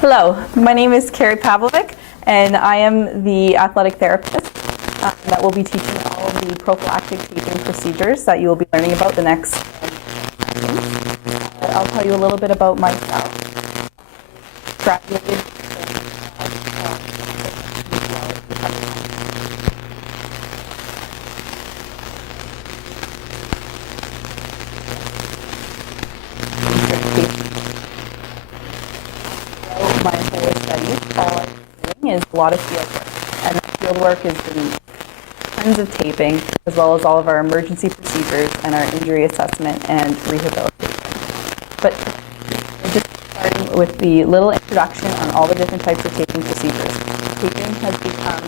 Hello, my name is Carrie Pavlovic, and I am the athletic therapist that will be teaching all of the prophylactic taping procedures that you will be learning about the next I'll tell you a little bit about myself. Graduated my entire studies, all I'm doing is a lot of field work. And that field work is doing tons of taping, as well as all of our emergency procedures and our injury assessment and rehabilitation. But just starting with the little introduction on all the different types of taping procedures. Taping has become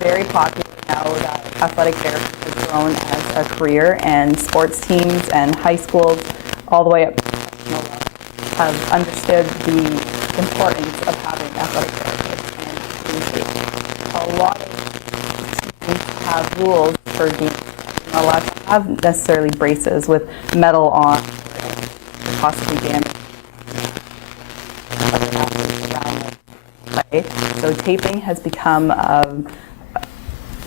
very popular now that athletic therapy has grown as a career, and sports teams and high schools all the way up to professional level have understood the importance of having athletic therapists and doing tape. A lot of teams have rules for being not allowed to have necessarily braces with metal on, possibly damage. So taping has become a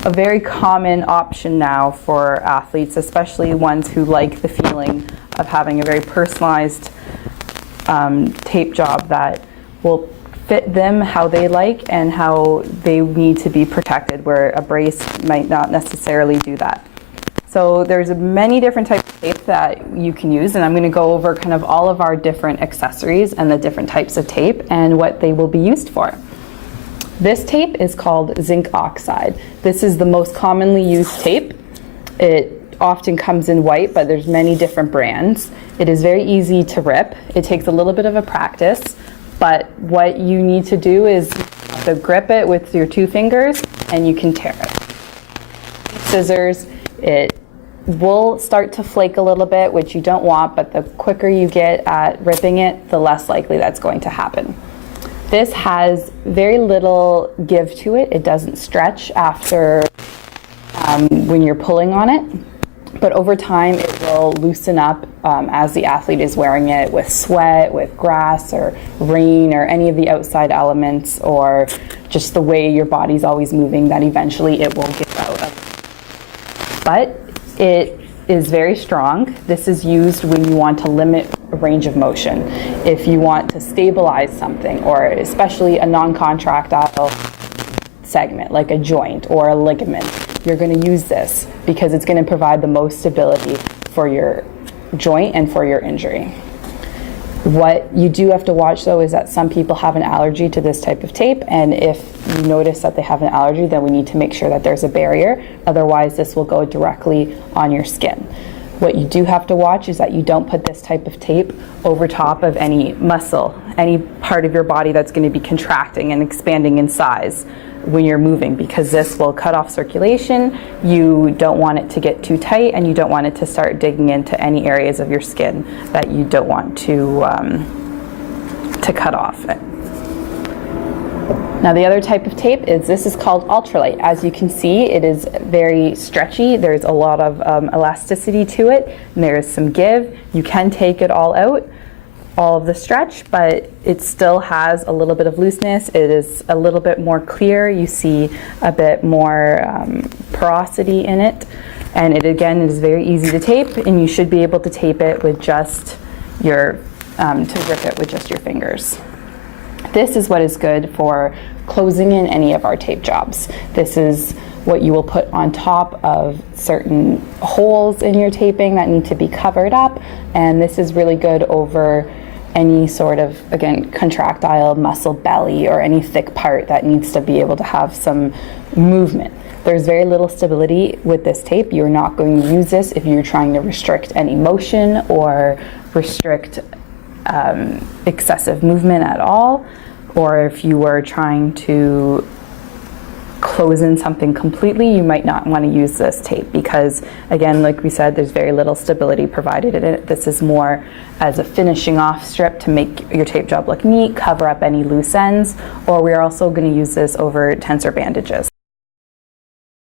very common option now for athletes, especially ones who like the feeling of having a very personalized tape job that will fit them how they like and how they need to be protected, where a brace might not necessarily do that. So there's many different types of tape that you can use, and I'm going to go over kind of all of our different accessories and the different types of tape and what they will be used for. This tape is called zinc oxide. This is the most commonly used tape. It often comes in white, but there's many different brands. It is very easy to rip. It takes a little bit of a practice, but what you need to do is to grip it with your two fingers and you can tear it. Scissors, it will start to flake a little bit, which you don't want, but the quicker you get at ripping it, the less likely that's going to happen. This has very little give to it. It doesn't stretch after when you're pulling on it. But over time, it will loosen up as the athlete is wearing it with sweat, with grass or rain or any of the outside elements, or just the way your body's always moving, that eventually it will give out of. But it is very strong. This is used when you want to limit a range of motion. If you want to stabilize something, or especially a non-contractile segment like a joint or a ligament, you're going to use this because it's going to provide the most stability for your joint and for your injury. What you do have to watch, though, is that some people have an allergy to this type of tape, and if you notice that they have an allergy, then we need to make sure that there's a barrier. Otherwise, this will go directly on your skin. What you do have to watch is that you don't put this type of tape over top of any muscle, any part of your body that's going to be contracting and expanding in size when you're moving, because this will cut off circulation. You don't want it to get too tight, and you don't want it to start digging into any areas of your skin that you don't want to cut off. Now the other type of tape is called ultralight. As you can see, it is very stretchy. There's a lot of elasticity to it, and there is some give. You can take it all out, all of the stretch, but it still has a little bit of looseness. It is a little bit more clear. You see a bit more porosity in it, and it again is very easy to tape, and you should be able to tape it with just your to rip it with just your fingers. This is what is good for closing in any of our tape jobs. This is what you will put on top of certain holes in your taping that need to be covered up, and this is really good over any sort of, again, contractile muscle belly or any thick part that needs to be able to have some movement. There's very little stability with this tape. You're not going to use this if you're trying to restrict any motion or restrict excessive movement at all, or if you were trying to close in something completely, you might not want to use this tape because, again, like we said, there's very little stability provided in it. This is more as a finishing off strip to make your tape job look neat, cover up any loose ends, or we're also going to use this over tensor bandages.